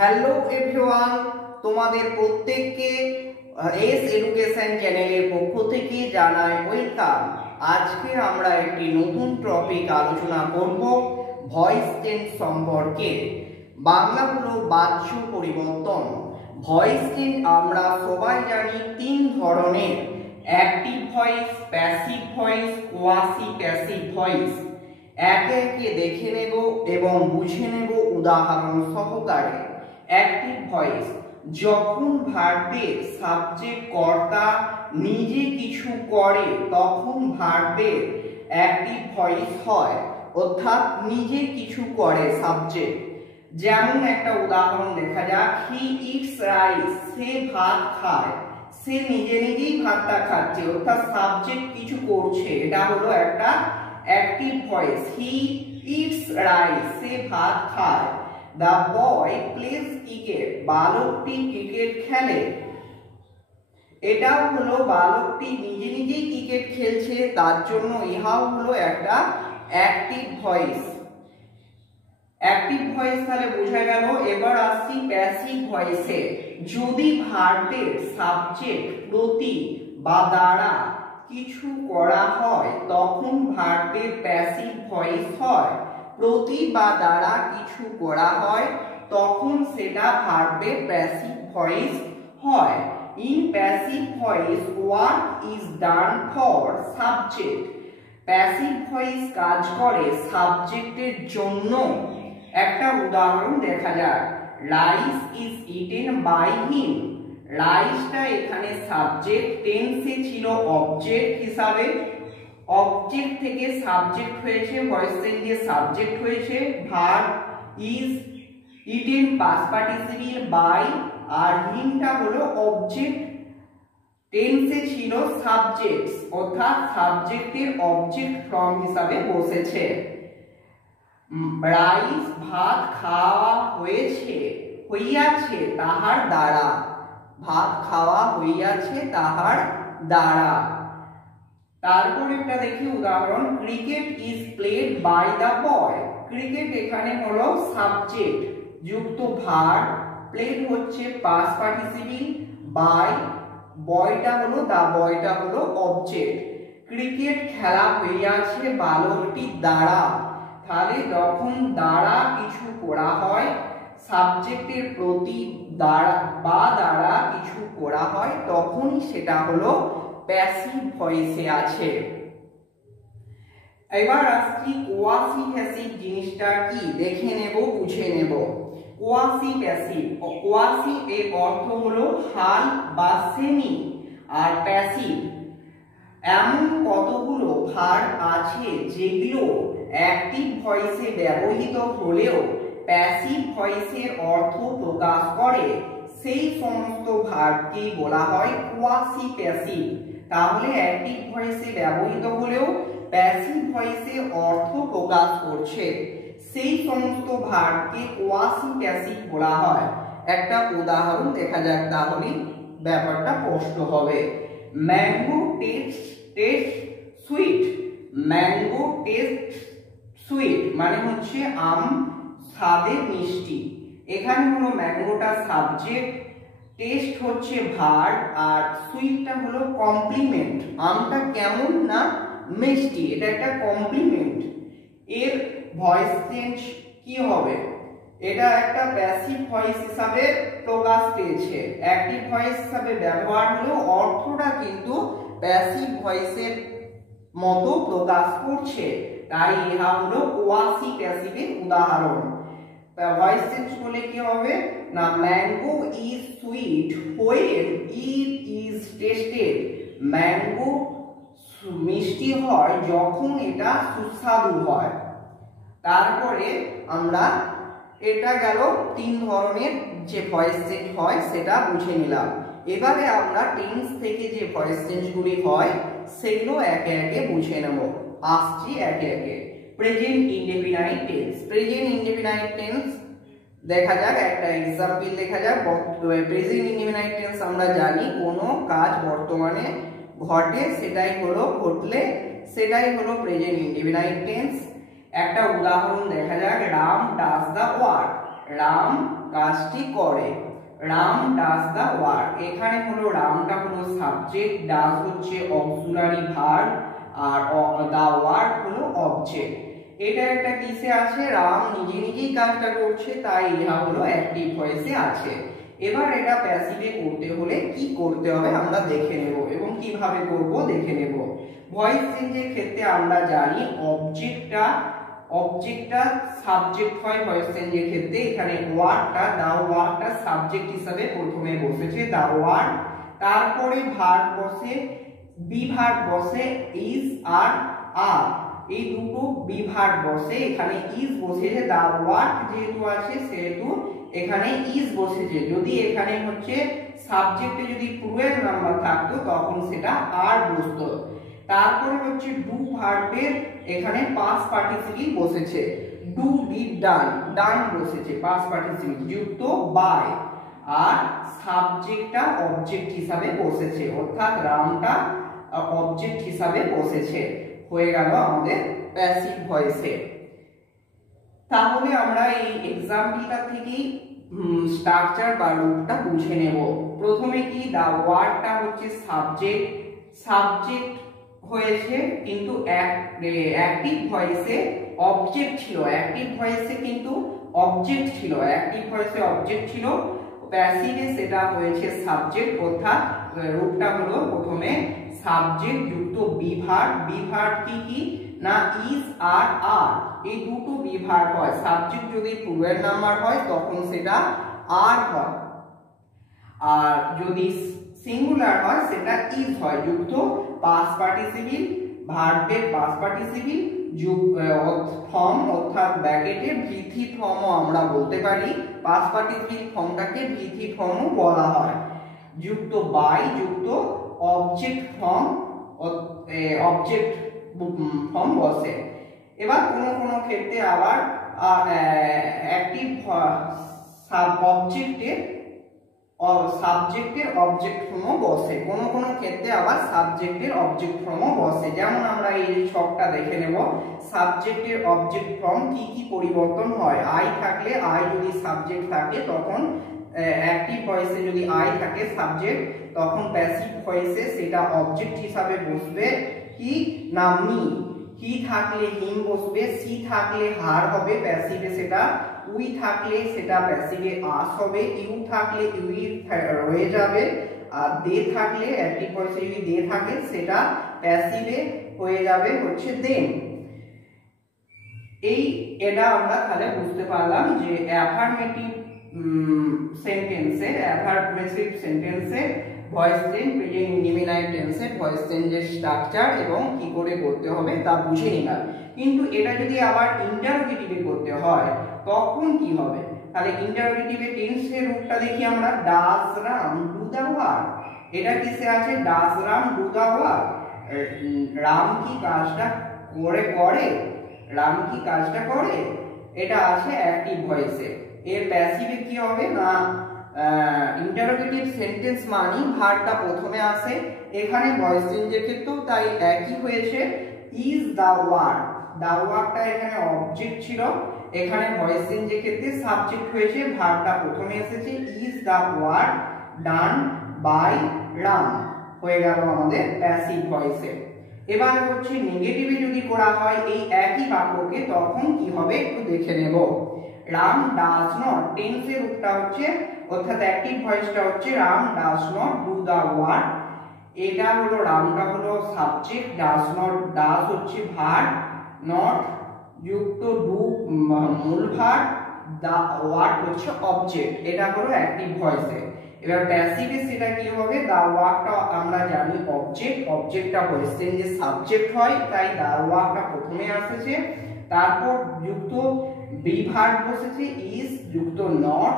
Hello everyone, তোমাদের প্রত্যেককে S education চ্যানেলের পক্ষ থেকে জানাই ওয়েলকাম। আজকে আমরা একটি নতুন টপিক আলোচনা করব ভয়েস চেঞ্জ সম্পর্কে। বাংলা হলো বাচ্য পরিবর্তন। ভয়েস চেঞ্জ আমরা সবাই জানি তিন ধরনের: active voice, passive voice, quasi passive voice. একে একে দেখে নেব এবং বুঝে নেব উদাহরণ সহকারে। অ্যাক্টিভ ভয়েস: যখন ভার্বের সাবজেক্ট কর্তা নিজে কিছু করে তখন ভার্বের অ্যাক্টিভ ভয়েস হয়, অর্থাৎ নিজে কিছু করে সাবজেক্ট। যেমন একটা উদাহরণ দেখা যাক, হি ইটস রাইস, সে ভাত খায়। সে নিজে নিজেই ভাতটা খাচ্ছে, অর্থাৎ সাবজেক্ট কিছু করছে, এটা হলো একটা active voice. He eats rice, সে ভাত খায়। The boy plays cricket, বালকটি ক্রিকেট খেলে। এটাও হলো বালকটি নিজে নিজেই ক্রিকেট খেলছে, তার জন্য ইহাও হলো একটা অ্যাক্টিভ ভয়েস। অ্যাক্টিভ ভয়েস তাহলে বোঝা গেল। এবার আসছি প্যাসিভ ভয়েসে। যদি ভার্বের সাবজেক্ট প্রতি বা দ্বারা কিছু করা হয় তখন ভার্বের প্যাসিভ ভয়েস হয়। প্রতি বা দ্বারা কিছু করা হয় তখন সেটা ভার্বের প্যাসিভ ভয়েস হয়। In passive voice work is done for subject. Passive voice কাজ করে সাবজেক্টের জন্য। একটা উদাহরণ দেখা যাক, rice is eaten by him. রাইসটা এখানে সাবজেক্ট, টেন্সে ছিল অবজেক্ট হিসাবে। অবজেক্ট থেকে সাবজেক্ট হয়েছে, ভয়েস চেঞ্জে সাবজেক্ট হয়েছে। Verb is eaten past participle by, আর হিমটা হলো অবজেক্ট, টেন্সে ছিল সাবজেক্টস, অর্থাৎ সাবজেক্টের অবজেক্ট ফর্ম হিসাবে বসেছে। রাইস ভাত খাওয়া হয়েছে, হইয়াছে তাহার দ্বারা। ভাত খাওয়া হইয়াছে তাহার দ্বারা। তারপর একটা দেখি উদাহরণ, cricket is played by the boy. Cricket এখানে হলো সাবজেক্ট যুক্ত ভার্ব, প্লেড হচ্ছে পাস্ট পার্টিসিপল, বাই বয়টা হলো দা, বয়টা হলো অবজেক্ট। ক্রিকেট খেলা হইয়াছে বালকটির দ্বারা। তাহলে যখন দ্বারা কিছু করা হয়, সাবজেক্টের প্রতি দ্বারা বা দ্বারা কিছু করা হয় তখনই সেটা হলো প্যাসিভ ভয়েসে আছে। এবার আসছি কোয়াসি প্যাসিভ জিনিসটা কি দেখে নেব, বুঝে নেব। কোয়াসি প্যাসিভ, কোয়াসি এর অর্থ হলো হাল বা সেমি, আর প্যাসিভ এমন কতগুলো ভার্ব আছে যেগুলো অ্যাক্টিভ ভয়েসে ব্যবহৃত হলেও প্যাসিভ ভয়েসের অর্থ প্রকাশ করে, সেই সমস্ত ভার্বকে বলা হয় কোয়াসি প্যাসিভ। তাহলে অ্যাক্টিভ ভয়েসে ব্যবহৃত হলেও প্যাসিভ ভয়েসে অর্থ প্রকাশ করছে, সেই সমস্ত ভার্বকে কোয়াসি প্যাসিভ বলা হয়। একটা উদাহরণ দেখা যাক, তাহলে ব্যাপারটা স্পষ্ট হবে। Mango taste sweet. Mango taste sweet মানে হচ্ছে আম স্বাদে মিষ্টি। এখানে হলো ম্যাঙ্গোটা সাবজেক্ট, টেস্ট হচ্ছে ভার্ব, আর সুইটটা হলো কমপ্লিমেন্ট। আমটা কেমন না মিষ্টি, এটা একটা কমপ্লিমেন্ট। এর ভয়েস চেঞ্জ কি হবে? এটা একটা প্যাসিভ ভয়েস হিসাবে প্রকাশ পেয়েছে। অ্যাক্টিভ ভয়েস হিসাবে ব্যবহার হলেও অর্থটা কিন্তু প্যাসিভ ভয়েসের মতো প্রকাশ করছে, তাই ইহা হলো কোয়াসি প্যাসিভের উদাহরণ। ভয়েস চেঞ্জ করলে কি হবে না, mango is sweet when it is tasted. Mango মিষ্টি হয় যখন এটা সুস্বাদু হয়। তারপরে আমরা এটা গেল তিন ধরনের যে ভয়েস চেঞ্জ হয় সেটা বুঝে নিলাম। এবারে আমরা টেন্স থেকে যে ভয়েস চেঞ্জগুলি হয় সেগুলো একে একে বুঝে নেব। আসছি একে একে। Present indefinite tense. Present indefinite tense দেখা যাক, একটা এক্সাম্পল দেখা যাক। প্রেজেন্ট ইনডেফিনাইট টেন্স আমরা জানি কোনো কাজ বর্তমানে ঘটে, সেটাই হলো ঘটলে, সেটাই হলো প্রেজেন্ট ইনডেফিনাইট টেন্স। একটা উদাহরণ দেখা যাক, Ram does the work. Ram কাজটি করে। রাম ডাজ দা ওয়ার্ক, এখানে হলো রামটা হলো সাবজেক্ট, ডাজ হচ্ছে অক্সিলারি ভার্ব, আর দা ওয়ার্ক হলো অবজেক্ট। এটা একটা কিসে আছে, রাম নিজে নিজেই কাজটা করছে, তাই ইহা হলো অ্যাক্টিভ ভয়েসে আছে। এবার এটা প্যাসিভে করতে হলে কি করতে হবে আমরা দেখে নেব এবং কিভাবে করব দেখে নেব। ভয়েস চেঞ্জের ক্ষেত্রে আমরা জানি অবজেক্টটা সাবজেক্ট হয় ভয়েস চেঞ্জের ক্ষেত্রে। এখানে ওয়ার্ডটা দা ওয়ার্ডটা সাবজেক্ট হিসাবে প্রথমে বসেছে দা ওয়ার্ড, তারপরে ভার্ব বসে, বি ভার্ব বসে ইজ আর আর, এই দুটো বি ভার্ব বসে, এখানে ইজ বসেছে, দা ওয়ার্ড যেহেতু আছে সেহেতু এখানে ইজ বসেছে। যদি এখানে হচ্ছে সাবজেক্টে যদি প্লুরাল নাম্বার থাকতো তখন সেটা আর বসতো। তারপরে হচ্ছে ডু ভার্বের এখানে পাস্ট পার্টিসিপল বসেছে, ডু ডিড ডান, ডান বসেছে পাস্ট পার্টিসিপল যুক্ত বাই, আর সাবজেক্টটা অবজেক্ট হিসাবে বসেছে, অর্থাৎ রামটা অবজেক্ট হিসাবে বসেছে। হয়ে গেল আমাদের প্যাসিভ ভয়েসে। তাহলে আমরা এই এক্সাম্পলটা থেকে স্ট্রাকচার বা রূপটা বুঝে নেব। প্রথমে কি, দা ওয়ার্ডটা হচ্ছে সাবজেক্ট হয়েছে, কিন্তু অ্যাক্টিভ ভয়েসে অবজেক্ট ছিল, অ্যাক্টিভ ভয়েসে কিন্তু অবজেক্ট ছিল, অ্যাক্টিভ ভয়েসে অবজেক্ট ছিল, প্যাসিভে সেটা হয়েছে সাবজেক্ট, অর্থাৎ রূপটা হলো প্রথমে সাবজেক্ট যুক্ত বি ভার্ব। বি ভার্ব কি না ইজ আর আর, এই দুটো বি ভার্ব হয়। সাবজেক্ট যদি প্লুরাল নাম্বার হয় তখন সেটা আর হয়, আর যদি সিঙ্গুলার হয় সেটা ইজ হয়, যুক্ত পাস্ট পার্টিসিপল, ভার্বের পাস্ট পার্টিসিপল ফর্ম, অর্থাৎ ব্র্যাকেটে ভিথি ফর্মও আমরা বলতে পারি, পাস্ট পার্টিসিপল ফর্মটাকে ভিথি ফর্মও বলা হয়, যুক্ত বাই, যুক্ত অবজেক্ট ফর্ম, অবজেক্ট ফর্ম বসে। এবার কোনো ক্ষেত্রে আবার অ্যাক্টিভ সাবজেক্টের অবজেক্ট ফর্মও বসে, কোনো ক্ষেত্রে আবার সাবজেক্টের অবজেক্ট ফর্মও বসে। যেমন আমরা এই ছকটা দেখে নেব, সাবজেক্টের অবজেক্ট ফর্ম কি কি পরিবর্তন হয়। আই থাকলে, আই যদি সাবজেক্ট থাকে তখন অ্যাক্টিভ ভয়েসে যদি আই থাকে সাবজেক্ট, তখন প্যাসিভ ভয়েসে সেটা অবজেক্ট হিসাবে বসবে কি না মি, হি থাকলে হিম বসবে, সি থাকলে হার হবে প্যাসিভে সেটা, উই থাকলে সেটা প্যাসিভে আস হবে, ইউ থাকলে ইউই রয়ে যাবে, আর দে থাকলে অ্যাক্টিভ ভয়েসে যদি দে থাকে সেটা প্যাসিভে হয়ে যাবে হচ্ছে দেন। এটা আমরা তাহলে বুঝতে পারলাম যে অ্যাফার্মেটিভ সেন্টেন্সে, অ্যাফার্মেটিভ সেন্টেন্সে ভয়েস চেঞ্জ, প্রেজেন্ট ইনডিফিনাইট টেন্সে ভয়েস চেঞ্জের স্ট্রাকচার এবং কি করে করতে হবে তা বুঝে নিলাম। কিন্তু এটা যদি আবার ইন্টারোগেটিভে করতে হয় তখন কি হবে, তাহলে ইন্টারোগেটিভে টেন্সের রূপটা দেখি আমরা, does Ram do the work. এটা কিসে আছে, does Ram do the work, Ram কি কাজটা করে, রাম কি কাজটা করে, এটা আছে অ্যাক্টিভ ভয়েসে। এর প্যাসিভে কি হবে না, ইন্টারোগেটিভ সেন্টেন্স মানে ভার্বটা প্রথমে আসে, এখানে ভয়েস চেঞ্জের ক্ষেত্রেও তাই একই হয়েছে। ইজ দা ওয়ার্ক, দা ওয়ার্কটা এখানে অবজেক্ট ছিল, এখানে ভয়েস চেঞ্জের ক্ষেত্রে সাবজেক্ট হয়েছে, ভার্বটা প্রথমে এসেছে, is the work done by Ram, হয়ে গেল আমাদের প্যাসিভ ভয়েসে। এবার হচ্ছে নেগেটিভে যদি করা হয় এই একই বাক্যকে তখন কি হবে একটু দেখে নেব। রাম ডাজ নট, টেন্সের রূপটা হচ্ছে অর্থাৎ অ্যাক্টিভ ভয়েসটা হচ্ছে Ram does not do the work, এটা হলো রামটা হলো সাবজেক্ট, ডাজ নট, ডাজ হচ্ছে ভার্ব, নট যুক্ত ডু মূল ভার্ব, দা ওয়ার্ক হচ্ছে অবজেক্ট, এটা হলো অ্যাক্টিভ ভয়েসে। এবার প্যাসিভে সেটা কি হবে, দা ওয়ার্কটা আমরা জানি অবজেক্ট, অবজেক্টটা ভয়েস চেঞ্জে সাবজেক্ট হয়, তাই দা ওয়ার্কটা প্রথমে আসছে, তারপর যুক্ত বি ভার্ব বসেছে ইজ, যুক্ত নট,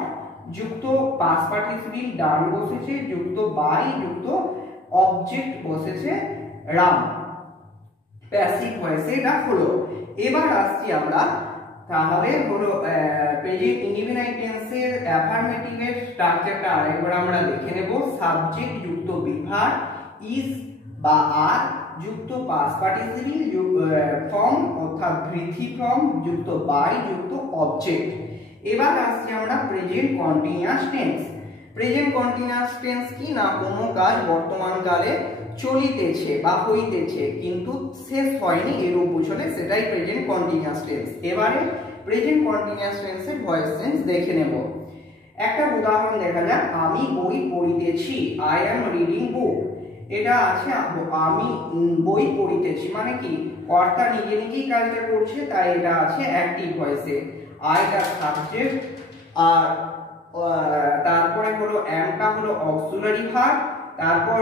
যুক্ত পাস্ট পার্টিসিপল ডান বসেছে, যুক্ত বাই, যুক্ত অবজেক্ট বসেছে রাম, প্যাসিভ ভয়েসে এটা হলো। এবার আসছি আমরা, তাহলে হলো প্রেজেন্ট ইনডিফিনাইট টেন্সের অ্যাফার্মেটিভের স্ট্রাকচারটা আরেকবার আমরা দেখে নেব। সাবজেক্ট যুক্ত বি ভার্ব, ইজ বা আর যুক্ত পাস্ট পার্টিসিপল ফর্ম অর্থাৎ ভিথি ফর্ম, যুক্ত বাই, যুক্ত অবজেক্ট। এবার আসছি আমরা present continuous tense. Present continuous tense কি না, কোনো কাজ বর্তমান কালে চলিতেছে বা হইতেছে কিন্তু শেষ হয়নি এরূপ বোঝালে সেটাই প্রেজেন্ট কন্টিনিউয়াস টেন্স। এবারে প্রেজেন্ট কন্টিনিউয়াস টেন্সের ভয়েস চেঞ্জ দেখে নেব। একটা উদাহরণ দেখা যাক, আমি বই পড়িতেছি, আই অ্যাম রিডিং বুক। এটা আছে আমি বই পড়িতেছি, মানে কি কর্তা নিজে নিজেই কাজটা করছে, তাই এটা আছে অ্যাক্টিভ ভয়েসে। আইটা সাবজেক্ট, আর তারপরে হলো অ্যামটা হলো অক্সিলারি ভার্ব, তারপর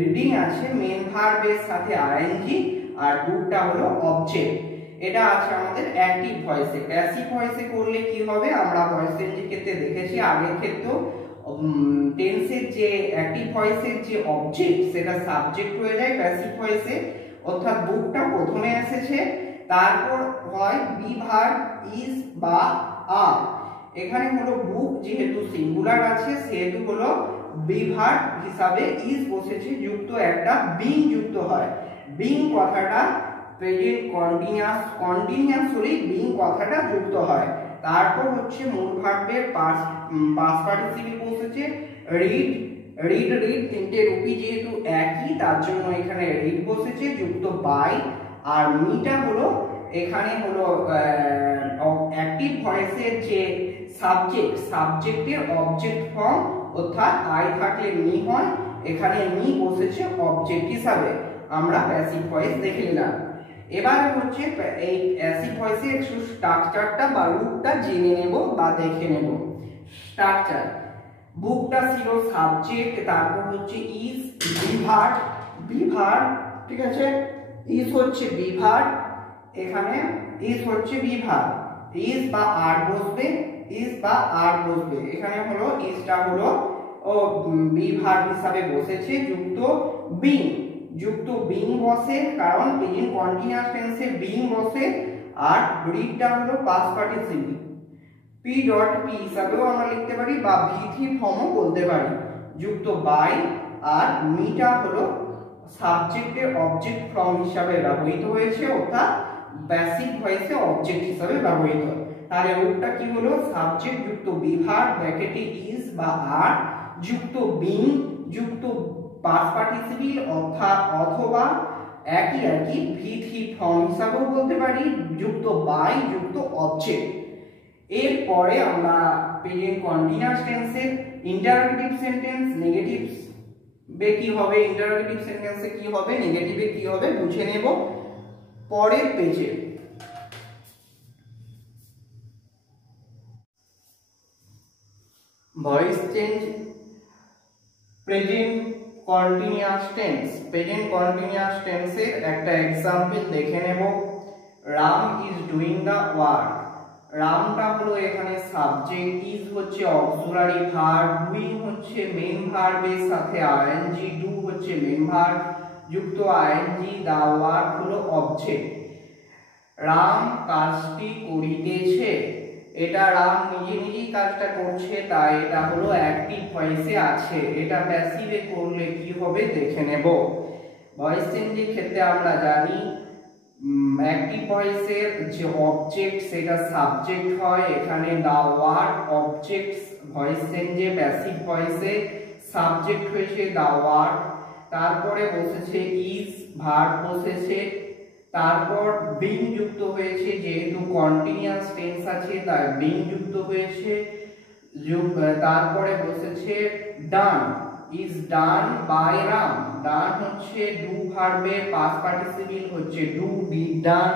রিডিং আছে মেন ভার্বের সাথে আইএনজি, আর বুকটা হলো অবজেক্ট। এটা আছে আমাদের অ্যাক্টিভ ভয়েসে। প্যাসিভ ভয়েসে করলে কি হবে, আমরা ভয়েস চেঞ্জের ক্ষেত্রে দেখেছি আগের ক্ষেত্রেও টেন্সের যে অ্যাক্টিভ ভয়েসের যে অবজেক্ট সেটা সাবজেক্ট হয়ে যায় প্যাসিভ ভয়েসে, অর্থাৎ বুকটা প্রথমে এসেছে, তারপর হয় বি ভার্ব, ইজ বা আর। এখানে হলো বুক যেহেতু সিঙ্গুলার আছে সেহেতু হলো বি ভার্ব হিসাবে ইজ বসেছে, যুক্ত একটা বিং যুক্ত হয়। বিং কথাটা প্রেজেন্ট কন্টিনিউয়াস হলে বিং কথাটা যুক্ত হয়। তারপর হচ্ছে মূল ভার্বের পাস্ট পার্টিসিপল বসেছে রিড, তিনটে রূপী যেহেতু একই তার জন্য এখানে রিড বসেছে যুক্ত বাই। আর মিটা হলো এখানে হলো অ্যাক্টিভ ভয়েসের যে সাবজেক্টের অবজেক্ট ফর্ম, অর্থাৎ আই থাকলে মি হয়, এখানে মি বসেছে অবজেক্ট হিসাবে। আমরা প্যাসিভ ভয়েস দেখে নিলাম। এবার হচ্ছে এই প্যাসিভ ভয়েসের একটু স্ট্রাকচারটা বা রূপটা জেনে নেব বা দেখে নেব। স্ট্রাকচার, বুকটা ছিল সাবজেক্ট, তারপর হচ্ছে ইজ বিভার্ব, ঠিক আছে, ইজ হচ্ছে বিভার্ব, এখানে ইজ হচ্ছে বিভার্ব, ইজ বা আর বসবে, এখানে হলো ইজটা হলো বিভার্ব হিসাবে বসেছে যুক্ত বিং বসে, কারণ প্রেজেন্ট কন্টিনিউয়াস টেন্সে বিং বসে। আর রিডটা হলো past participle, P dot P হিসাবেও আমরা লিখতে পারি বা ভিথি ফর্মও বলতে পারি, যুক্ত বাই। আর মিটা হলো সাবজেক্টের অবজেক্ট ফর্ম হিসাবে ব্যবহৃত হয়েছে, অর্থাৎ প্যাসিভ ভয়েসে অবজেক্ট হিসাবে ব্যবহৃত। তাহলে রূপটা কি হলো, সাবজেক্ট যুক্ত বিভার্ব ব্র্যাকেটে ইজ বা আর যুক্ত বিং যুক্ত পাস্ট পার্টিসিপল, অর্থাৎ অথবা একই ভিথি ফর্ম হিসাবেও বলতে পারি, যুক্ত বাই যুক্ত অবজেক্ট। এরপরে আমরা প্রেজেন্ট কন্টিনিউয়াস টেন্সের ইন্টারোগেটিভ সেন্টেন্স নেগেটিভে কি হবে, ইন্টারোগেটিভ সেন্টেন্সে কি হবে, নেগেটিভে কি হবে বুঝে নেব পরের পেজে। ভয়েস চেঞ্জ প্রেজেন্ট কন্টিনিউয়াস টেন্সের একটা এক্সাম্পল দেখে নেব। Ram is doing the work. রামটা হলো এখানে সাবজেক্ট, ইজ হচ্ছে অক্সিলারি ভার্ব, ডুইং হচ্ছে মেইন ভার্বের সাথে আইএনজি, ডু হচ্ছে মেইন ভার্ব যুক্ত আইএনজি, দা ওয়ার্ক হলো অবজেক্ট। রাম কাজটি করিতেছে, এটা রাম নিজে নিজেই কাজটা করছে, তাই এটা হলো অ্যাক্টিভ ভয়েসে আছে। এটা প্যাসিভে করলে কি হবে দেখে নেব। ভয়েস চেঞ্জের ক্ষেত্রে আমরা জানি অ্যাক্টিভ ভয়েসের যে অবজেক্ট সেটা সাবজেক্ট হয়, এখানে দা ওয়ার্ক অবজেক্ট, ভয়েস চেঞ্জে প্যাসিভ ভয়েসে সাবজেক্ট হয়েছে দা ওয়ার্ক, তারপরে বসেছে ইজ, ভার্ব বসেছে, তারপর বিং যুক্ত হয়েছে, যেহেতু কন্টিনিউয়াস টেন্স আছে তাই বিং যুক্ত হয়েছে, তারপরে বসেছে ডান, ইজ ডান বাই রাম। ডান হচ্ছে ডু ভার্বের পাস্ট পার্টিসিপল হচ্ছে ডু, ডিড ডান,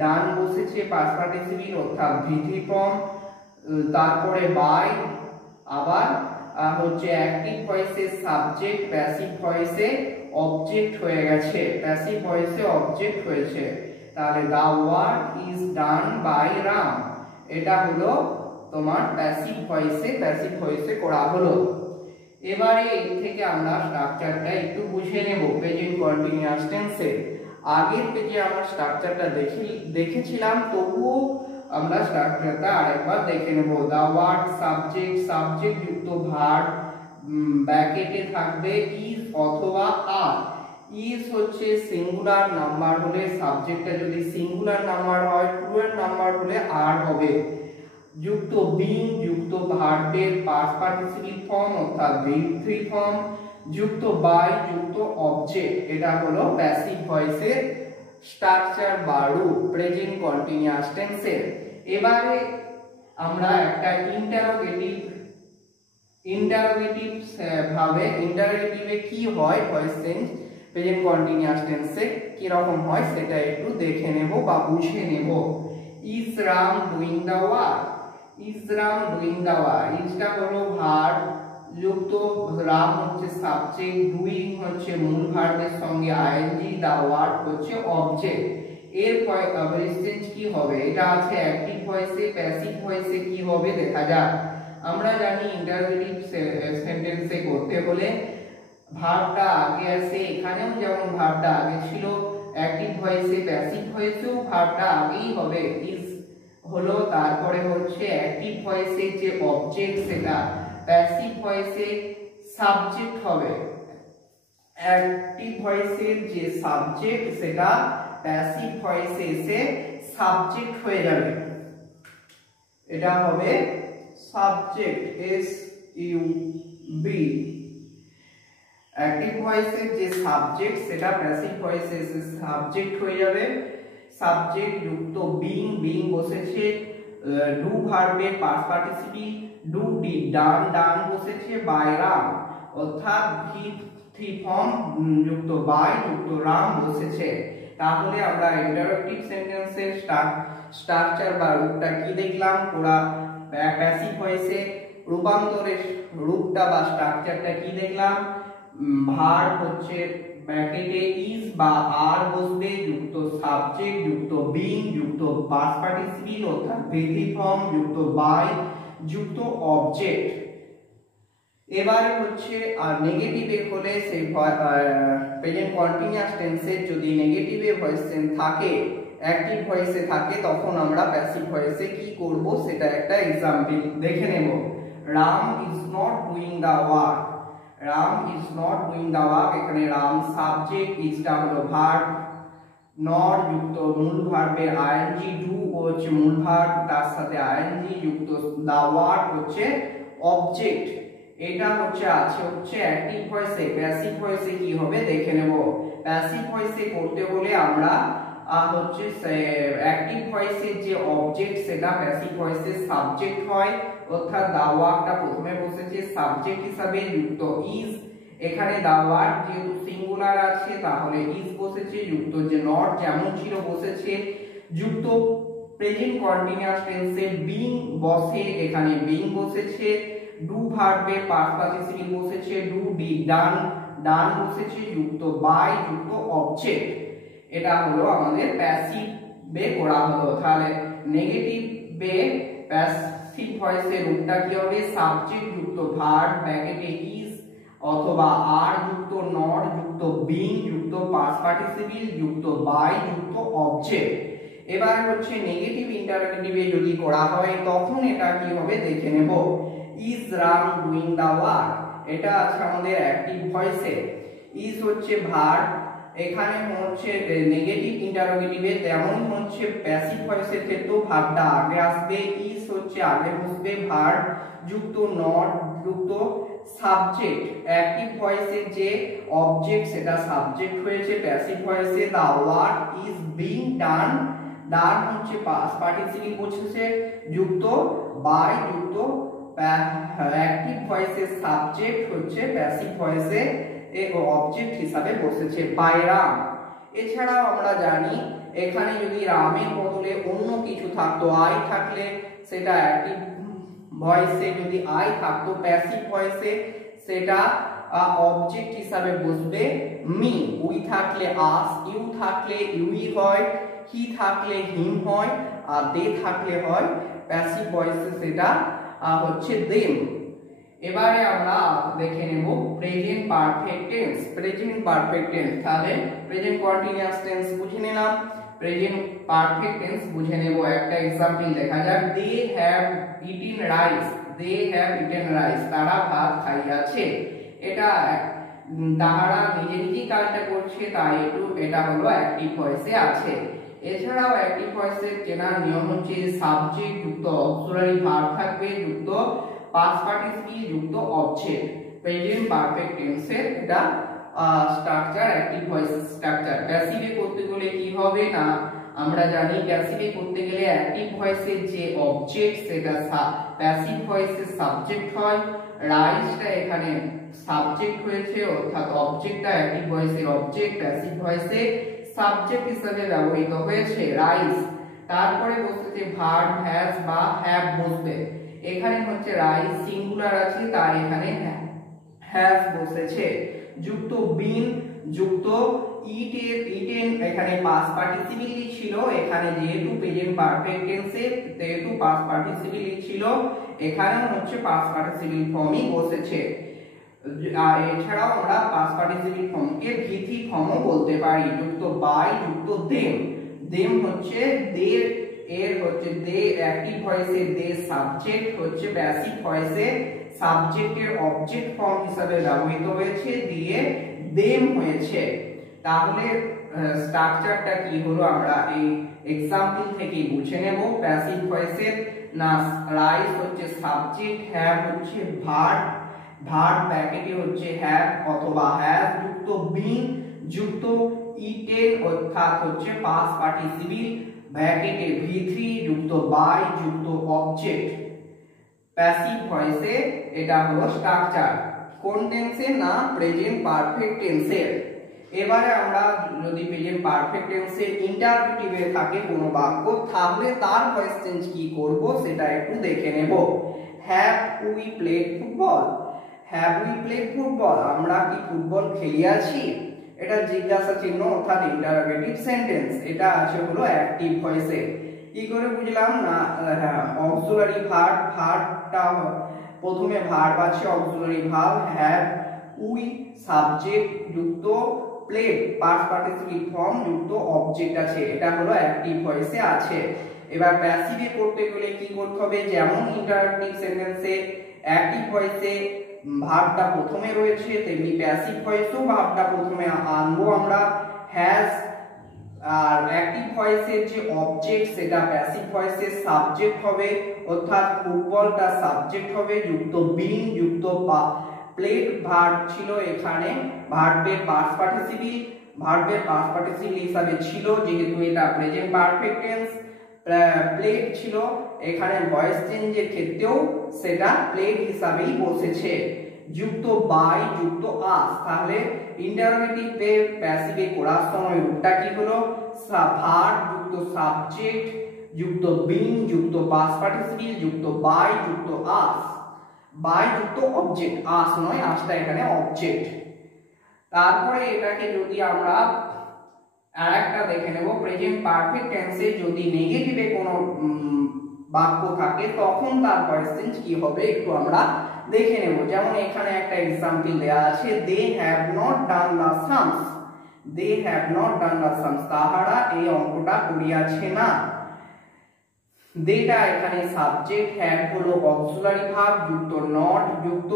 ডান বসেছে পাস্ট পার্টিসিপল অর্থাৎ ভিথি ফর্ম, তারপরে বাই আবার হচ্ছে অ্যাক্টিভ ভয়েসে সাবজেক্ট, প্যাসিভ ভয়েসে অবজেক্ট হয়ে গেছে, প্যাসিভ ভয়েসে অবজেক্ট হয়েছে। তাহলে the work is done by Ram, এটা হলো তোমার প্যাসিভ ভয়েসে করা হলো। এবারে এর থেকে আমরা স্ট্রাকচারটা একটু বুঝে নেব প্রেজেন্ট কন্টিনিউয়াস টেন্সে। আগের পেজে আমরা স্ট্রাকচারটা দেখেছিলাম, তবুও আমরা স্ট্রাকচারটা আরেকবার দেখে নেব। দা ওয়ার্ক সাবজেক্ট যুক্ত ভার্ব, ব্র্যাকেটে থাকবে ইজ অথবা আর। ইজ হচ্ছে সিঙ্গুলার নাম্বার হলে সাবজেক্টটা যদি সিঙ্গুলার নাম্বার হয়, প্লুরাল নাম্বার হলে আর হবে। যুক্ত বিং যুক্ত ভার্বের পাস্ট পার্টিসিপল ফর্ম অর্থাৎ V3 ফর্ম যুক্ত বাই যুক্ত অবজেক্ট, এটা হলো প্যাসিভ ভয়েসের স্ট্রাকচার বা রূপ প্রেজেন্ট কন্টিনিউয়াস টেন্সের। এবারে আমরা একটা ইন্টারোগেটিভ ভাবে ইন্টারোগেটিভে কি হয় ভয়েস চেঞ্জ প্রেজেন্ট কন্টিনিউয়াস টেন্সে কি রকম হয় সেটা একটু দেখে নেব বা বুঝে নেব। Is Ram doing the work, is Ram doing the work, ইজটা হলো ভার্ব যুক্ত রাম হচ্ছে সাবজেক্ট, ডুইং হচ্ছে মূল ভার্বের সঙ্গে আইএনজি, দা ওয়ার্ক হচ্ছে অবজেক্ট। এর ভয়েস চেঞ্জ কি হবে, এটা আছে অ্যাক্টিভ ভয়েসে, প্যাসিভ ভয়েসে কি হবে দেখা যাক। আমরা জানি ইন্টারোগেটিভ সেন্টেন্সে করতে হলে ভার্বটা আগে আসে, এখানেও যেমন ভার্বটা আগে ছিল অ্যাক্টিভ ভয়েসে, প্যাসিভ ভয়েসেও ভার্বটা আগেই হবে ইজ হলো, তারপরে হচ্ছে অ্যাক্টিভ ভয়েসে যে অবজেক্ট সেটা প্যাসিভ ভয়েসে সাবজেক্ট হবে, অ্যাক্টিভ ভয়েসের যে সাবজেক্ট সেটা প্যাসিভ ভয়েসে এসে সাবজেক্ট হয়ে যাবে, এটা হবে subject S U B. Active ভয়েসের যে সাবজেক্ট সেটা প্যাসিভ ভয়েসে এসে সাবজেক্ট হয়ে যাবে, সাবজেক্ট যুক্ত বিং, বিং বসেছে ডু ভার্বের past participle, do did done, done বসেছে বাই রাম অর্থাৎ V3 ফর্ম যুক্ত বাই যুক্ত রাম বসেছে। তাহলে আমরা ইন্টারোগেটিভ সেন্টেন্সের স্ট্রাকচার বা রূপটা কি দেখলাম, পুরা প্যাসিভ ভয়েসে রূপান্তরের রূপটা বা স্ট্রাকচারটা কি দেখলাম। ভার্ব হচ্ছে ব্র্যাকেটে ইজ বা আর বসবে যুক্ত সাবজেক্ট যুক্ত বিং যুক্ত পাস্ট পার্টিসিপল অর্থাৎ V3 ফর্ম যুক্ত বাই যুক্ত অবজেক্ট। এবারে হচ্ছে আর নেগেটিভে হলে সেই প্রেজেন্ট কন্টিনিউয়াস টেন্সের যদি নেগেটিভে ভয়েস চেঞ্জ থাকে, অ্যাক্টিভ ভয়েসে থাকে, তখন আমরা প্যাসিভ ভয়েসে কি করব সেটা একটা एग्जांपल দেখে নেব। Ram is not doing the work, Ram is not doing the work, এখানে রাম সাবজেক্ট, ইজটা হলো ভার্ব, নট যুক্ত মূল ভার্বের আইএনজি, ডু হচ্ছে মূল ভার্ব তার সাথে আইএনজি যুক্ত দা ওয়ার্ক হচ্ছে অবজেক্ট। এটা হচ্ছে অ্যাক্টিভ ভয়েসে। প্যাসিভ ভয়েসে কি হবে দেখে নেব। প্যাসিভ ভয়েসে করতে হলে আমরা হচ্ছে অ্যাক্টিভ ভয়েসের যে অবজেক্ট সেটা প্যাসিভ ভয়েসের সাবজেক্ট হয় অর্থাৎ দা ওয়ার্কটা প্রথমে বসেছে সাবজেক্ট হিসাবে যুক্ত ইজ, এখানে দা ওয়ার্ক যেহেতু সিঙ্গুলার আছে তাহলে ইজ বসেছে যুক্ত যে নট যেমন ছিল বসেছে যুক্ত প্রেজেন্ট কন্টিনিউয়াস টেন্সে বিং বসে, এখানে বিং বসেছে, ডু ভার্বে পাস্ট পার্টিসিপল বসেছে, ডু ডিড ডান, ডান বসেছে যুক্ত বাই যুক্ত অবজেক্ট। এটা হলো আমাদের প্যাসিভ বে করা হলো। তাহলে নেগেটিভ বে প্যাসিভ ভয়েসের রূপটা কি হবে, সাবজেক্ট যুক্ত ভার্ব ব্র্যাকেটে ইজ অথবা আর যুক্ত নট যুক্ত বিং যুক্ত পাস্ট পার্টিসিপল যুক্ত বাই যুক্ত অবজেক্ট। এবার হচ্ছে নেগেটিভ ইন্টারোগেটিভে যদি করা হয় তখন এটা কি হবে দেখে নেব। Is Ram doing the work, এটা আছে আমাদের অ্যাক্টিভ ভয়েসে, ইজ হচ্ছে ভার্ব, এখানে হচ্ছে নেগেটিভ ইন্টারোগেটিভে তেমন হচ্ছে প্যাসিভ ভয়েসের ক্ষেত্রেও ভার্বটা আগে আসবে, ইজ হচ্ছে আগে বসবে ভার্ব যুক্ত নট যুক্ত সাবজেক্ট, অ্যাক্টিভ ভয়েসের যে অবজেক্ট সেটা সাবজেক্ট হয়েছে প্যাসিভ ভয়েসে, the work is being done, done হচ্ছে পাস্ট পার্টিসিপল বসেছে যুক্ত বাই যুক্ত অ্যাক্টিভ ভয়েসের সাবজেক্ট হচ্ছে প্যাসিভ ভয়েসে অবজেক্ট হিসাবে বসেছে বাই রাম। এছাড়াও আমরা জানি এখানে যদি রামের বদলে অন্য কিছু থাকতো, আই থাকলে সেটা অ্যাক্টিভ ভয়েসে, যদি আই থাকতো প্যাসিভ ভয়েসে সেটা অবজেক্ট হিসাবে বসবে মি, উই থাকলে আস, ইউ থাকলে ইউই হয়, হি থাকলে হিম হয়, আর দে থাকলে হয় প্যাসিভ ভয়েসে সেটা হচ্ছে দেম। এবারে আমরা দেখে নেব present perfect tense. Present perfect tense, তাহলে প্রেজেন্ট কন্টিনিউয়াস টেন্স বুঝে নিলাম, প্রেজেন্ট পারফেক্ট টেন্স বুঝে নেব। একটা एग्जांपल দেখা যাক। They have eaten rice, they have eaten rice, তারা ভাত খাইয়াছে। এটা তাহারা নিজে নিজে কাজটা করছে তাই এটা হলো অ্যাক্টিভ ভয়েসে আছে। এছাড়াও অ্যাক্টিভ ভয়েসের চেনার নিয়ম হচ্ছে সাবজেক্ট যুক্ত অক্সিলারি ভার্ব থাকবে যুক্ত পাস্ট পার্টিসিপল যুক্ত অবজেক্ট। প্রেজেন্ট পারফেক্ট টেন্সের এটা স্ট্রাকচার, অ্যাক্টিভ ভয়েস স্ট্রাকচার। প্যাসিভে করতে গেলে কি হবে না, আমরা জানি প্যাসিভে করতে গেলে অ্যাক্টিভ ভয়েসের যে অবজেক্ট সেটা প্যাসিভ ভয়েসের সাবজেক্ট হয়। রাইজটা এখানে সাবজেক্ট হয়েছে, অর্থাৎ অবজেক্টটা অ্যাক্টিভ ভয়েসের অবজেক্ট, প্যাসিভ ভয়েসে সাবজেক্ট হিসেবে ব্যবহৃত হয়েছে রাইজ। তারপরে বসেছে ভার্ব হ্যাজ বা হ্যাভ বসবে। এখানে হচ্ছে রাইজ সিঙ্গুলার আছে তাই এখানে হ্যাজ বসেছে। যুক্ত বিন যুক্ত ইটেন এখানে পাস্ট পার্টিসিপল ছিল, এখানে যেহেতু প্রেজেন্ট পারফেক্ট টেন্সে যেহেতু পাস্ট পার্টিসিপল ছিল এখানেও হচ্ছে পাস্ট পার্টিসিপল ফর্মই বসেছে। এছাড়াও আমরা পাস্ট পার্টিসিপল ফর্মকে ভিথি ফর্মও বলতে পারি। যুক্ত বাই যুক্ত দেম। দেম হচ্ছে দে এর হচ্ছে দে অ্যাক্টিভ ভয়েসে দে সাবজেক্ট হচ্ছে প্যাসিভ ভয়েসে সাবজেক্টের অবজেক্ট ফর্ম হিসেবে ব্যবহৃত হয়েছে দিয়ে দেম হয়েছে। তাহলে স্ট্রাকচারটা কি হলো আমরা এই এক্সাম্পল থেকে বুঝে নেব। প্যাসিভ ভয়েসের না রাইজ হচ্ছে সাবজেক্ট, হ্যাভ হচ্ছে ভার্ব, ভার্ব ব্র্যাকেটে হচ্ছে হ্যাভ অথবা হ্যাজ যুক্ত বিন যুক্ত ইটেন অর্থাৎ হচ্ছে পাস্ট পার্টিসিপল ব্র্যাকেটে ভি3 যুক্ত বাই যুক্ত অবজেক্ট। প্যাসিভ ভয়েসে এটা হলো স্ট্রাকচার। কোন টেন্সে না প্রেজেন্ট পারফেক্ট টেন্সের। এবারে আমরা যদি প্রেজেন্ট পারফেক্ট টেন্সে ইন্টারোগেটিভে থাকে কোনো বাক্য তাহলে তার ভয়েস চেঞ্জ কি করব সেটা একটু দেখে নেব। Have we played football. Have we played football, আমরা কি ফুটবল খেলিয়াছি? এটা জিজ্ঞাসা চিহ্ন অর্থাৎ ইন্টারোগেটিভ সেন্টেন্স। এটা আছে হলো অ্যাক্টিভ ভয়েসে। কি করে বুঝলাম না, অক্সিলারি ভার্ব, ভার্বটা প্রথমে ভার্ব আছে auxiliary verb have, we subject যুক্ত প্লেড পাস্ট পার্টিসিপল ফর্ম যুক্ত অবজেক্ট আছে, এটা হলো অ্যাক্টিভ ভয়েসে আছে। এবার প্যাসিভে করতে গেলে কি করতে হবে, যেমন ইন্টারোগেটিভ সেন্টেন্সে অ্যাক্টিভ ভয়েসে ভার্বটা প্রথমে রয়েছে তেমনি প্যাসিভ ভয়েসেও ভার্বটা প্রথমে আনবো আমরা হ্যাজ। আর অ্যাক্টিভ ভয়েসের যে অবজেক্ট সেটা প্যাসিভ ভয়েসের সাবজেক্ট হবে অর্থাৎ ফুটবলটা সাবজেক্ট হবে যুক্ত বিন যুক্ত প্লেড ভার্ব ছিল এখানে ভার্বের পাস্ট পার্টিসিপল, ভার্বের পাস্ট পার্টিসিপল হিসাবে ছিল যেহেতু এটা প্রেজেন্ট পারফেক্ট টেন্স। প্লেড ছিল এখানে ভয়েস চেঞ্জের ক্ষেত্রেও সেটা প্লেড হিসাবেই বসেছে যুক্ত বাই যুক্ত আস। তাহলে ইন্টারোগেটিভে প্যাসিভে করার সময় রূপটা কি হলো, ভার্ব যুক্ত সাবজেক্ট যুক্ত বিন যুক্ত পাস্ট পার্টিসিপল যুক্ত বাই যুক্ত আস, বাই যুক্ত অবজেক্ট, আস নয় আসটা এখানে অবজেক্ট। তারপরে এটাকে যদি আমরা আরেকটা দেখে নেব, প্রেজেন্ট পারফেক্ট টেন্সে যদি নেগেটিভে কোনো বাক্য থাকে তখন তার ভয়েস চেঞ্জ কি হবে একটু আমরা দেখে নেব। যেমন এখানে একটা एग्जांपल দেয়া আছে, they have not done the sums. They have not done the sums, তাহারা এই অঙ্কটা করিয়াছে না। দেটা এখানে সাবজেক্ট, হ্যাভ হলো অক্সিলারি ভার্ব যুক্ত নট যুক্ত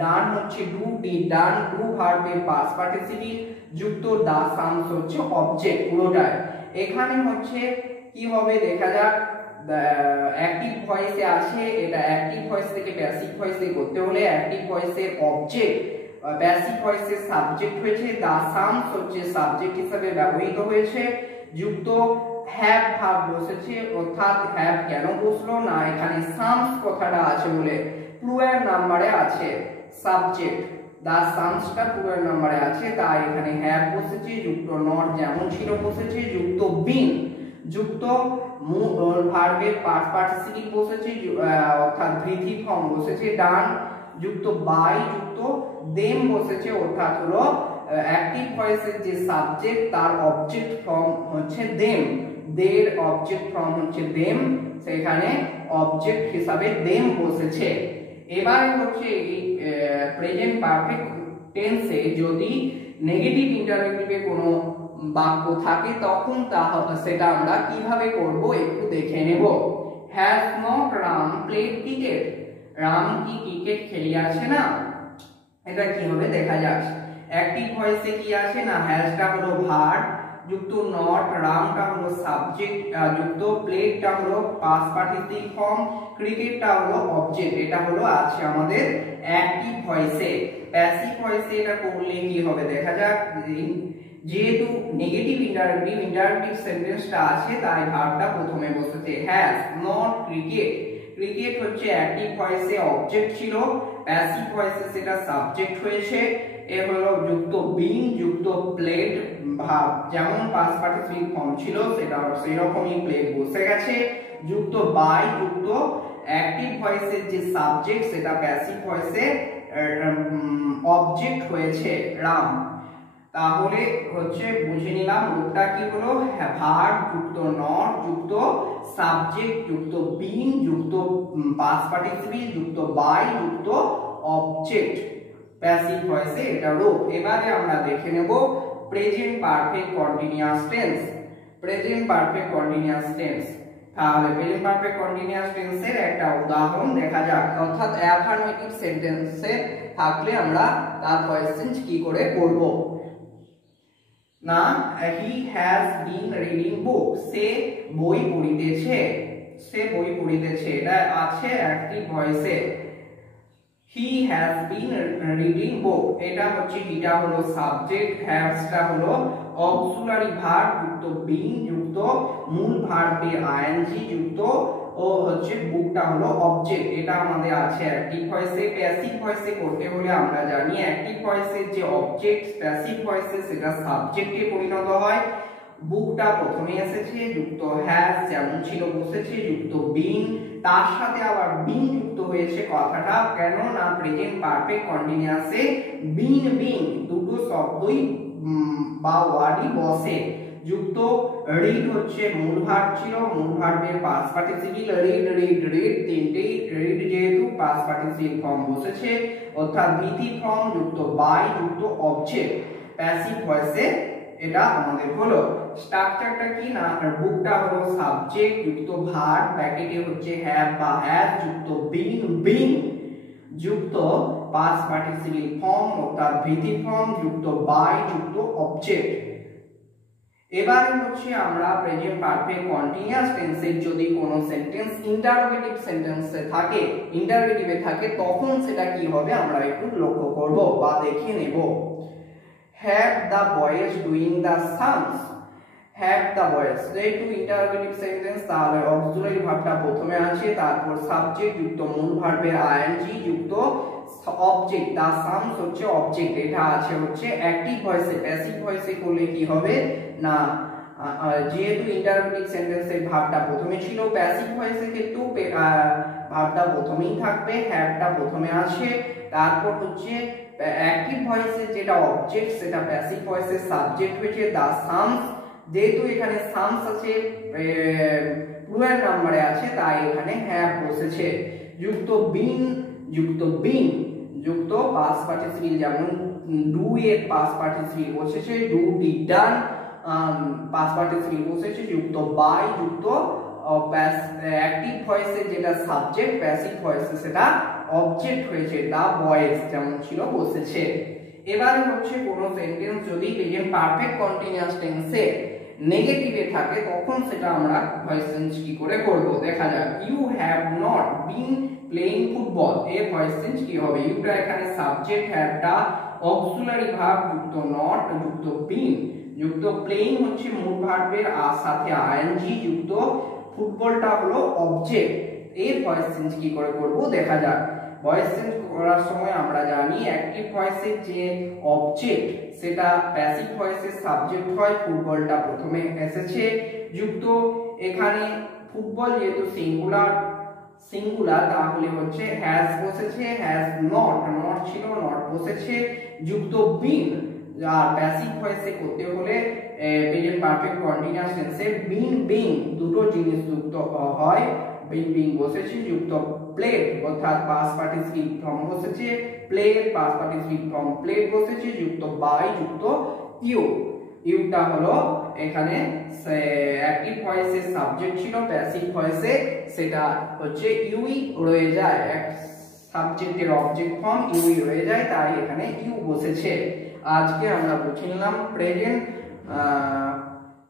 ডান হচ্ছে ডু, ডি ডান ডু ভার্বের পাস্ট পার্টিসিপল যুক্ত দা সামস হচ্ছে অবজেক্ট পুরোটাই। এখানে হচ্ছে কি হবে দেখা যাক, অ্যাক্টিভ ভয়েসে আছে, এটা অ্যাক্টিভ ভয়েস থেকে প্যাসিভ ভয়েসে করতে হলে অ্যাক্টিভ ভয়েসের অবজেক্ট প্যাসিভ ভয়েসের সাবজেক্ট হয়েছে, দা সামস হচ্ছে সাবজেক্ট হিসেবে ব্যবহৃত হয়েছে যুক্ত হ্যাভ ভার্ব বসেছে অর্থাৎ হ্যাভ কেন বসলো না, এখানে সামস কথাটা আছে বলে প্লুরাল নাম্বারে আছে সাবজেক্ট, দা সামসটা প্লুরাল নাম্বারে আছে তাই এখানে হ্যাভ বসেছে যুক্ত নট যেমন ছিল বসেছে যুক্ত বিন যুক্ত ভার্বের পাস্ট পার্টিসিপল বসেছে অর্থাৎ ভিথি ফর্ম বসেছে ডান যুক্ত বাই যুক্ত দেম বসেছে অর্থাৎ হলো অ্যাক্টিভ ভয়েসের যে সাবজেক্ট তার অবজেক্ট ফর্ম হচ্ছে দেম, দের অবজেক্ট ফর্ম হচ্ছে দেম, সেখানে অবজেক্ট হিসাবে দেম বসেছে। এবার হচ্ছে এই প্রেজেন্ট পারফেক্ট টেন্সে যদি নেগেটিভ ইন্টারোগেটিভে কোনো বাক্য থাকে তখন সেটা আমরা কিভাবে করব একটু দেখে নেব। Has not Ram played cricket, Ram কি ক্রিকেট খেলিয়াছে না, এটা কি হবে দেখা যাক। অ্যাক্টিভ ভয়েসে কি আছে না, হ্যাজটা হলো ভার্ব, যুক্ত নট, রামটা হলো সাবজেক্ট, যুক্ত প্লেটটা হলো পাস্ট পার্টিসিপল ফর্ম, ক্রিকেটটা হলো অবজেক্ট। এটা হলো আছে আমাদের অ্যাক্টিভ ভয়েসে। প্যাসিভ ভয়েসে এটা করলে কি হবে দেখা যাক। যেহেতু নেগেটিভ ইন্টারোগেটিভ সেন্টেন্সটা আছে তাই ভার্বটা প্রথমে বসেছে হ্যাজ নট ক্রিকেট। ক্রিকেট হচ্ছে অ্যাক্টিভ ভয়েসে অবজেক্ট ছিল, প্যাসিভ ভয়েসে সেটা সাবজেক্ট হয়েছে। এ হলো যুক্ত বিং যুক্ত প্লেড ভার্ব, যেমন পাস্ট পার্টিসিপল ফর্ম ছিল সেটা সেই রকমই প্লেড বসে গেছে। যুক্ত বাই যুক্ত অ্যাক্টিভ ভয়েসের যে সাবজেক্ট সেটা প্যাসিভ ভয়েসে অবজেক্ট হয়েছে রাম। তাহলে হচ্ছে বুঝে নিলাম রূপটা কি হলো, ভার্ব যুক্ত নট যুক্ত সাবজেক্ট যুক্ত বিং যুক্ত পাস্ট পার্টিসিপল যুক্ত বাই যুক্ত অবজেক্ট, প্যাসিভ ভয়েসে এটা রূপ। এবারে আমরা দেখে নেব present perfect continuous tense. Present perfect continuous tense, তাহলে প্রেজেন্ট পারফেক্ট কন্টিনিউয়াস টেন্সের একটা উদাহরণ দেখা যাক। অর্থাৎ অ্যাফার্মেটিভ সেন্টেন্সে থাকলে আমরা তার ভয়েস চেঞ্জ কি করে করব না। হি হ্যাজ বিন রিডিং বুক, সে বই পড়িতেছে, সে বই পড়িতেছে, এটা আছে অ্যাক্টিভ ভয়েসে। He has been reading book, এটা হচ্ছে হিটা হলো সাবজেক্ট, হ্যাজটা হলো অক্সিলারি ভার্ব যুক্ত বিং যুক্ত মূল ভার্বের আইএনজি যুক্ত ও হচ্ছে বুকটা হলো অবজেক্ট। এটা আমাদের আছে অ্যাক্টিভ ভয়েসে। প্যাসিভ ভয়েসে করতে হলে আমরা জানি অ্যাক্টিভ ভয়েসের যে অবজেক্ট প্যাসিভ ভয়েসে সেটা সাবজেক্টে পরিণত হয়। বুকটা প্রথমে এসেছে যুক্ত হ্যাজ যেমন ছিল বসেছে যুক্ত বিং, তার সাথে আবার বিং যুক্ত হয়েছে। কথাটা কেন না প্রেজেন্ট পারফেক্ট কন্টিনিউয়াসে বিং বিং দুটো শব্দই বা ওয়ার্ডই বসে। যুক্ত রিড হচ্ছে মূল ভার্ব ছিল, মূল ভার্বের past participle read read read, তিনটেই রিড যেহেতু পাস্ট পার্টিসিপল ফর্ম বসেছে অর্থাৎ ভিটি ফর্ম যুক্ত বাই যুক্ত অবজেক্ট। প্যাসিভ ভয়েসে এটা আমাদের হলো স্ট্রাকচারটা কি না, বুকটা হলো সাবজেক্ট যুক্ত ভার্ব ব্র্যাকেটে হচ্ছে হ্যাভ বা হ্যাজ যুক্ত বিং বিং যুক্ত পাস্ট পার্টিসিপল ফর্ম অর্থাৎ ভিটি ফর্ম যুক্ত বাই যুক্ত অবজেক্ট। এবারে হচ্ছে আমরা প্রেজেন্ট পারফেক্ট কন্টিনিউয়াস টেন্সের যদি কোনো সেন্টেন্স ইন্টারোগেটিভ সেন্টেন্সে থাকে, ইন্টারোগেটিভে থাকে, তখন সেটা কি হবে আমরা একটু লক্ষ্য করব বা দেখে নেব। Have the boys doing the sums? Have the boys, যেহেতু ইন্টারোগেটিভ সেন্টেন্স তাহলে অক্সিলারি ভার্বটা প্রথমে আছে, তারপর সাবজেক্ট যুক্ত মূল ভার্বের আইএনজি যুক্ত অবজেক্ট, দা সামস হচ্ছে অবজেক্ট। এটা আছে হচ্ছে অ্যাক্টিভ ভয়েসে। প্যাসিভ ভয়েসে করলে কি হবে না, যেহেতু ইন্টারোগেটিভ সেন্টেন্সের ভার্বটা প্রথমে ছিল, প্যাসিভ ভয়েসে কিন্তু ভার্বটা প্রথমেই থাকবে, হ্যাভটা প্রথমে আছে, তারপর হচ্ছে অ্যাক্টিভ ভয়েসে যেটা অবজেক্ট সেটা প্যাসিভ ভয়েসের সাবজেক্ট হয়েছে দা সামস। যেহেতু এখানে সামস আছে প্লুরাল নাম্বারে আছে তাই এখানে হ্যাভ বসেছে। যুক্ত বিং যুক্ত বিং যুক্ত পাস্ট পার্টিসিপল, যেমন ডু এর পাস্ট পার্টিসিপল বসেছে do did done, past participle বসেছে যুক্ত বাই যুক্ত অ্যাক্টিভ ভয়েসে যেটা সাবজেক্ট, প্যাসিভ ভয়েসে সেটা অবজেক্ট হয়েছে দা বয়েজ যেমন ছিল বসেছে। এবারে হচ্ছে কোনো সেন্টেন্স যদি প্রেজেন্ট পারফেক্ট কন্টিনিউয়াস টেন্সে নেগেটিভে থাকে তখন সেটা আমরা ভয়েস চেঞ্জ কি করে করব দেখা যাক। You have not been playing football, এর ভয়েস চেঞ্জ কি হবে, ইউটা এখানে সাবজেক্ট, হ্যাভটা অক্সিলারি ভার্ব যুক্ত নট যুক্ত বিন যুক্ত প্লেইং হচ্ছে মূল ভার্বের সাথে আইএনজি যুক্ত ফুটবলটা হলো অবজেক্ট। এর ভয়েস চেঞ্জ কি করে করব দেখা যাক। ভয়েস চেঞ্জ করার সময় আমরা জানি অ্যাক্টিভ ভয়েসের যে অবজেক্ট সেটা প্যাসিভ ভয়েসের সাবজেক্ট হয়, ফুটবলটা প্রথমে এসেছে যুক্ত এখানে ফুটবল যেহেতু সিঙ্গুলার তাহলে হচ্ছে হ্যাজ বসেছে, হ্যাজ নট ছিল নট বসেছে যুক্ত বিন। আর প্যাসিভ ভয়েসে করতে হলে প্রেজেন্ট পারফেক্ট কন্টিনিউয়াস টেন্সে বিন বিং দুটো জিনিস যুক্ত হয়, বিং বিং বসেছে যুক্ত প্লেড অর্থাৎ পাস্ট পার্টিসিপল ফর্ম বসেছে played, past participle form played বসেছে যুক্ত বাই যুক্ত ইউ। ইউটা হলো এখানে অ্যাক্টিভ ভয়েসের সাবজেক্ট ছিল, প্যাসিভ ভয়েসে সেটা হচ্ছে ইউই রয়ে যায়, সাবজেক্টের অবজেক্ট ফর্ম ইউই রয়ে যায় তাই এখানে ইউ বসেছে। আজকে আমরা বুঝে নিলাম প্রেজেন্ট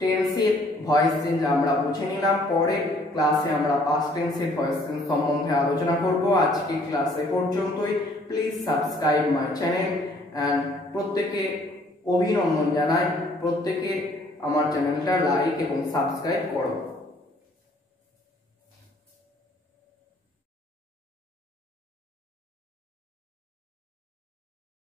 টেন্সের ভয়েস চেঞ্জ আমরা বুঝে নিলাম। পরের ক্লাসে আমরা পাস্ট টেন্সের ভয়েস চেঞ্জ সম্বন্ধে আলোচনা করব। আজকে ক্লাসে পর্যন্তই। Please subscribe my channel and প্রত্যেকে অভিনন্দন জানাই, প্রত্যেকে আমার চ্যানেলটা লাইক এবং সাবস্ক্রাইব করো।